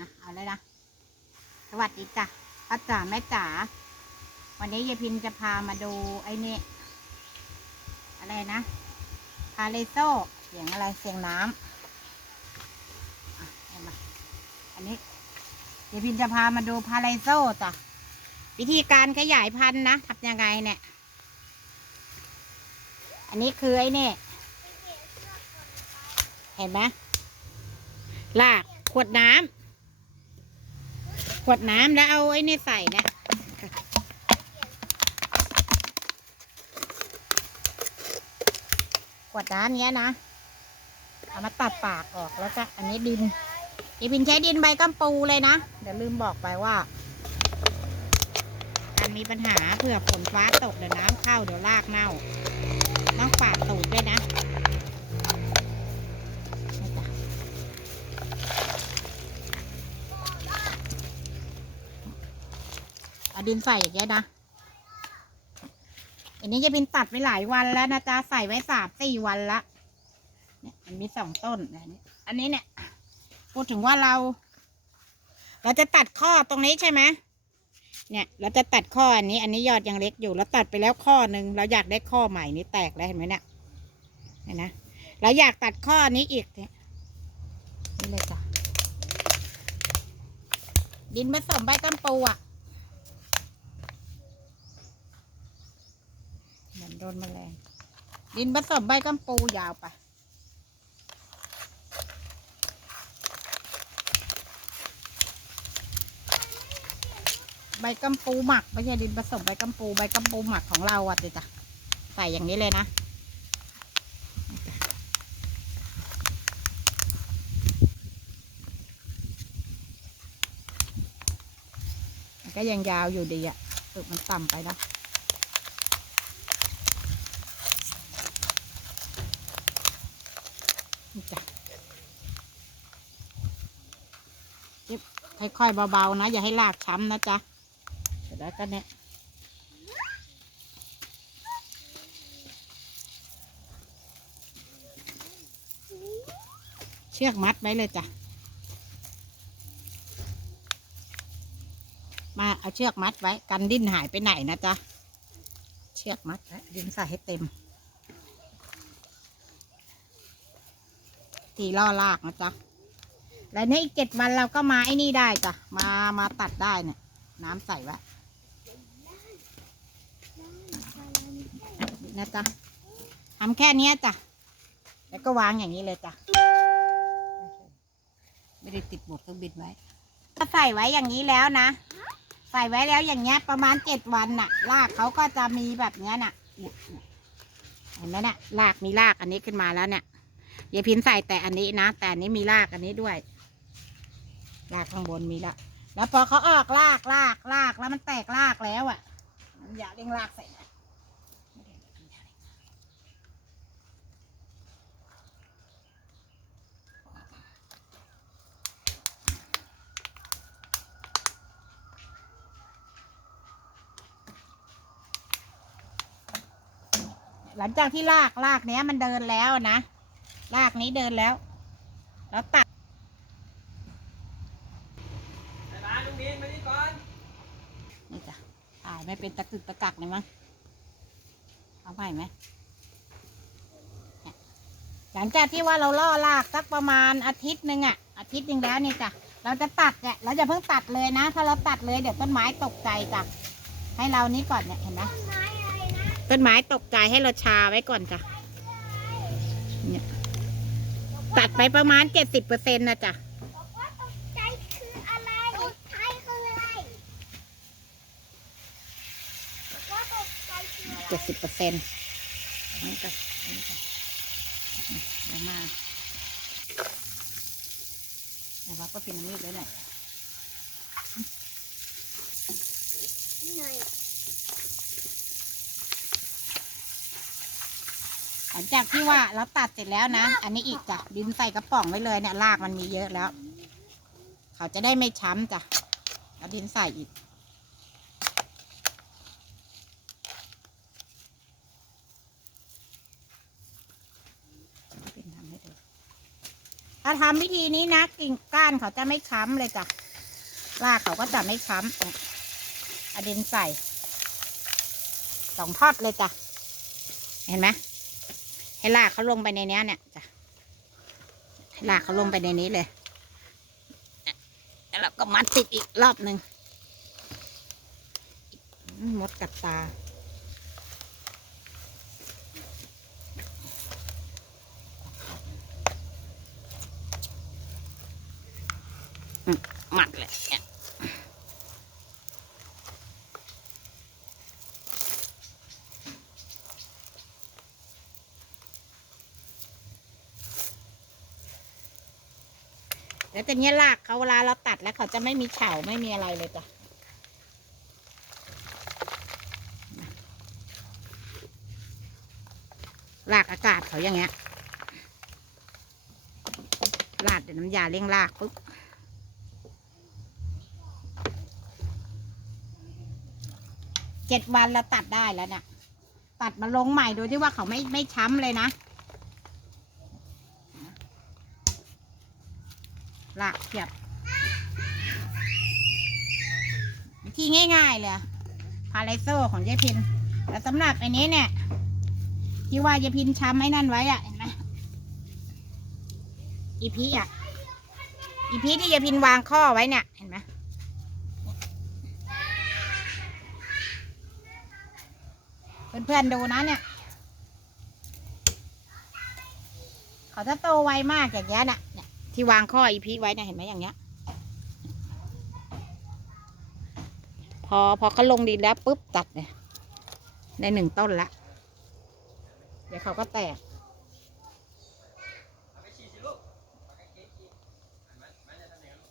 นะเอาเลยนะสวัสดีจ้ะป้าจ๋าแม่จ๋าวันนี้ยายพินจะพามาดูไอ้นี่อะไรนะพาเลโซเสียงอะไรเสียงน้ำอะเอามาอันนี้ยายพินจะพามาดูพาเลโซจ้ะวิธีการขยายพันธุ์นะทำยังไงเนี่ย อันนี้คือไอ้นี่เห็นไหมลากขวดน้ำ ขวดน้ำแล้วเอาไอ้นี่ใส่นะขวดน้ำเนี้ยนะ เอามาตัดปากออกแล้วก็อันนี้ดินอีพินใช้ดินใบกัมปูเลยนะ เดี๋ยวลืมบอกไปว่าการมีปัญหาเผื่อฝนฟ้าตกเดี๋ยวน้ำเข้าเดี๋ยวรากเน่า ต้องปาดตูดด้วยนะ ดินใส่อย่างเงี้ยนะอันนี้จะเป็นตัดไว้หลายวันแล้วนะจ๊ะใส่ไว้สามสี่วันละเนี่ยมันมีสองต้นอันนี้อันนี้เนี่ยพูดถึงว่าเรา เราจะตัดข้อตรงนี้ใช่ไหมเนี่ย เราจะตัดข้ออันนี้ อันนี้ยอดยังเล็กอยู่เราตัดไปแล้วข้อหนึ่งเราอยากได้ข้อใหม่นี้แตกแล้วเห็นไหมเนี่ยเห็นนะเราอยากตัดข้อนี้อีกเนี่ยนี่เลยจ้ะดินผสมใบกัมปูอะเหมือน โดนแมลง ดินผสมใบกัมปูยาวไปใบกัมปูหมักไม่ใช่ดินผสมใบกัมปูใบกัมปูหมักของเราอะเดี๋ยวจ้ะใส่อย่างนี้เลยนะก็ยังยาวอยู่ดีอะตึกมันต่ำไปนะนี่จ้ะจิ๊บ ค่อยๆเบาๆนะ อย่าให้ลากช้ำนะจ๊ะเสร็จแล้วก็เนี่ยเชือกมัดไว้เลยจ้ะ มาเอาเชือกมัดไว้กันดิ้นหายไปไหนนะจ๊ะ เชือกมัดไว้ดึงใส่ให้เต็มทีล่อลากนะจ๊ะ แล้วเนี่ยอีกเจ็ดวันเราก็มาไอ้นี่ได้จ้ะ มามาตัดได้เนี่ย น้ำใส่ไว้นะจ๊ะทำแค่เนี้ยจ้ะ แล้วก็วางอย่างนี้เลยจ้ะ ไม่ได้ติดบทเครื่องบินไว้ก็ใส่ไว้อย่างนี้แล้วนะ ใส่ไว้แล้วอย่างเงี้ยประมาณเจ็ดวันน่ะ รากเขาก็จะมีแบบเนี้ยน่ะเห็นไหมเนี่ยรากมีรากอันนี้ขึ้นมาแล้วเนี่ยอย่าพินใส่แต่อันนี้นะ แต่อันนี้มีรากอันนี้ด้วย รากข้างบนมีละ แล้วพอเขาออกรากรากรากแล้วมันแตกรากแล้วอะมันอย่าเร่งรากใส่นะหลังจากที่รากรากเนี้ยมันเดินแล้วนะรากนี้เดินแล้ว แล้วตัด ไปบ้านลุงดินมานี่ก่อน นี่จ้ะถ่ายไม่ เป็นตะกึกตะกักเลยมั้งเอาใหม่ไหมหลังจากที่ว่าเราล่อลากสักประมาณอาทิตย์หนึ่งอะอาทิตย์หนึ่งแล้วนี่จ้ะเราจะตัดเนี่ยเราจะเพิ่งตัดเลยนะ ถ้าเราตัดเลยเดี๋ยวต้นไม้ตกใจจ้ะให้เรานี้ก่อนเนี่ยเห็นไหมต้นไม้ตกใจให้เราชาไว้ก่อนจ้ะเนี่ยตัดไปประมาณเจ็ดสิบเปอร์เซ็นต์นะจ้ะ บอกว่าตกใจคืออะไรตกใจคืออะไรบอกว่าตกใจคืออะไร เจ็ดสิบเปอร์เซ็นต์นี่ก่อนนี่ก่อนเดี๋ยวมาเดี๋ยวว่าก็เป็นมีดเลยแหละหน่อยหลังจากที่ว่าเราตัดเสร็จแล้วนะ อันนี้อีกจ้ะดินใส่กระป๋องไว้เลยเนี่ยรากมันมีเยอะแล้ว เขาจะได้ไม่ช้ำจ้ะเอาดินใส่อีก เป็นทำให้ดู ถ้าทำวิธีนี้นะกิ่งก้านเขาจะไม่ค้ำเลยจ้ะรากเขาก็จะไม่ค้ำเอาดินใส่สองทอดเลยจ้ะ เห็นไหมให้รากเขาลงไปในเนี้ยเนี่ยจ้ะให้รากเขาลงไปในนี้เลยแล้วก็มัดติดอีกรอบหนึ่งอืมมดกัดตา มัดเลยเนี่ยแล้วแต่เนี้ยลากเขาเวลาเราตัดแล้วเขาจะไม่มีเฉาไม่มีอะไรเลยจ้ะลากอากาศเขาอย่างเงี้ยลาดด้วยน้ำยาเลี้ยงลากปุ๊บ เจ็ดวันเราตัดได้แล้วเนี่ยตัดมาลงใหม่โดยที่ว่าเขาไม่ไม่ช้ำเลยนะลากเพียบวิธีง่ายๆเลยพาราโซของยายพินแต่สำหรับอันนี้เนี่ย ที่ว่ายายพินช้ำไอ้นั่นไว้อะเห็นไหมอีพีอะอีพีที่ยายพินวางข้อไว้เนี่ยเห็นไหม เพื่อนๆดูนะเนี่ย เขาจะโตไวมากอย่างเงี้ยน่ะเนี่ยที่วางข้ออีพีไว้เนี่ยเห็นไหมอย่างเงี้ย พอพอเขาลงดินแล้วปุ๊บตัดเนี่ยได้หนึ่งต้นละ เดี๋ยวเขาก็แตก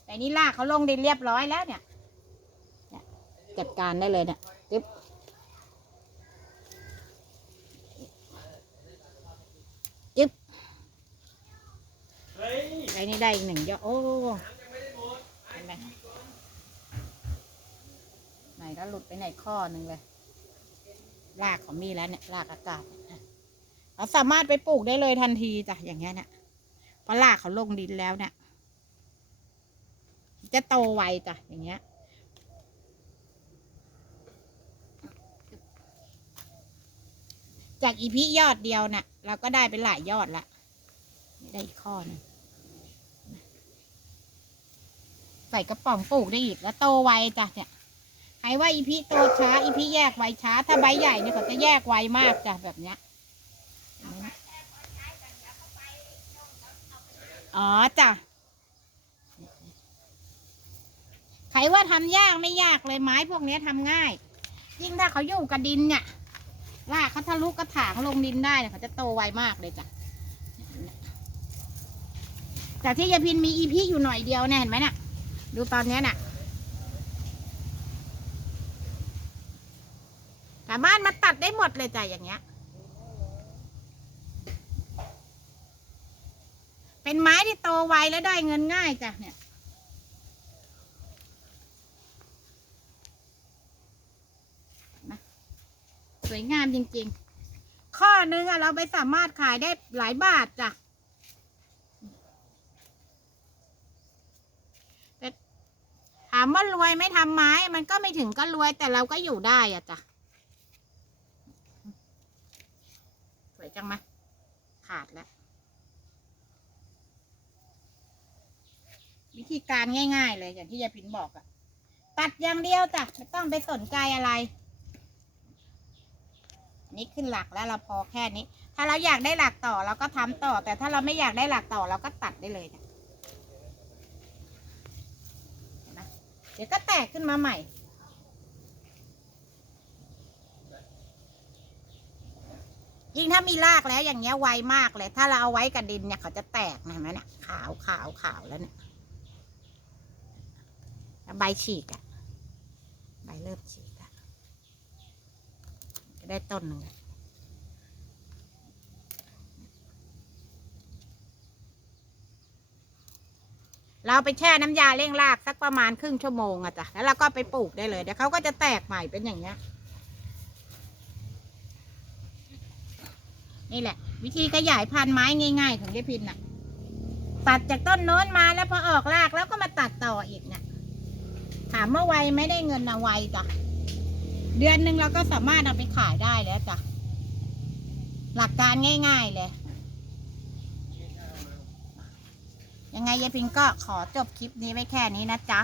แต่นี่ลากเขาลงดินเรียบร้อยแล้วเนี่ยเนี่ยจัดการได้เลยเนี่ยปึ๊บจึ๊บ เฮ้ย ไอ้ นี่ได้อีกหนึ่งยอดโอ้น้ำยังไหมดเห็นไหมไหนก็หลุดไปไหนข้อหนึ่งเลยรากของมีแล้วเนี่ยรากอากาศเราสามารถไปปลูกได้เลยทันทีจ้ะอย่างเงี้ยเนี่ยเพราะรากเขาลงดินแล้วเนี่ย จะโตไวจ้ะอย่างเงี้ยจากอีพียอดเดียวเนี่ยเราก็ได้เป็นหลายยอดละได้อีกข้อนึง ใส่กระป๋องปลูกได้อีกแล้วโตไวจ้ะเนี่ยใครว่าอีพีโตช้าอีพีแยกไวช้า ถ้าใบใหญ่เนี่ยเขาจะแยกไวมากจ้ะแบบเนี้ยอ๋อจ้ะใครว่าทำยากไม่ยากเลยไม้พวกนี้ยทำง่าย ยิ่งถ้าเขาอยู่กับดินเนี่ยรากเขาทะลุกระถางลงดินได้เนี่ยเขาจะโตไวมากเลยจ้ะจากที่ยาพินมีอีพีอยู่หน่อยเดียวเนี่ยเห็นไหมเนี่ย ดูตอนนี้น่ะสามารถมาตัดได้หมดเลยจ้ะอย่างเงี้ย เป็นไม้ที่โตไวและได้เงินง่ายจ้ะเนี่ยนะสวยงามจริงๆ ข้อนึงอะเราไปสามารถขายได้หลายบาทจ้ะ ถามว่ารวยไม่ทำไม้ มันก็ไม่ถึงก็รวยแต่เราก็อยู่ได้อะจ้ะสวยจังไหมขาดแล้ว วิธีการง่ายๆเลยอย่างที่ยายพินบอกอะตัดอย่างเดียวจ้ะไม่ต้องไปสนใจอะไรนนี่ขึ้นหลักแล้วเราพอแค่นี้ ถ้าเราอยากได้หลักต่อเราก็ทำต่อ แต่ถ้าเราไม่อยากได้หลักต่อเราก็ตัดได้เลยจ้ะ เดี๋ยวก็แตกขึ้นมาใหม่ ยิ่งถ้ามีรากแล้วอย่างเงี้ยไวมากเลย ถ้าเราเอาไว้กับดินเนี่ยเขาจะแตกนะเห็นไหมเนี่ยขาวขาวขาวแล้วเนี่ยใบฉีกอะใบเริ่มฉีกอะจะได้ต้นหนึ่ง เราไปแช่น้ำยาเร่งรากสักประมาณครึ่งชั่วโมงอะจ้ะแล้วเราก็ไปปลูกได้เลยเดี๋ยวเขาก็จะแตกใหม่เป็นอย่างเนี้ย นี่แหละ วิธีขยายพันธุ์ไม้ง่าย ๆ ของยายพินน่ะ ตัดจากต้นโน้นมาแล้วพอออกรากแล้วก็มาตัดต่ออีกเนี่ยถามว่าไวไม่ได้เงินนะไวจ้ะเดือนหนึ่งเราก็สามารถนอาไปขายได้แล้วจ้ะหลักการง่าย ๆ เลย ยังไงยายพิงก็ขอจบคลิปนี้ไว้แค่นี้นะจ๊ะ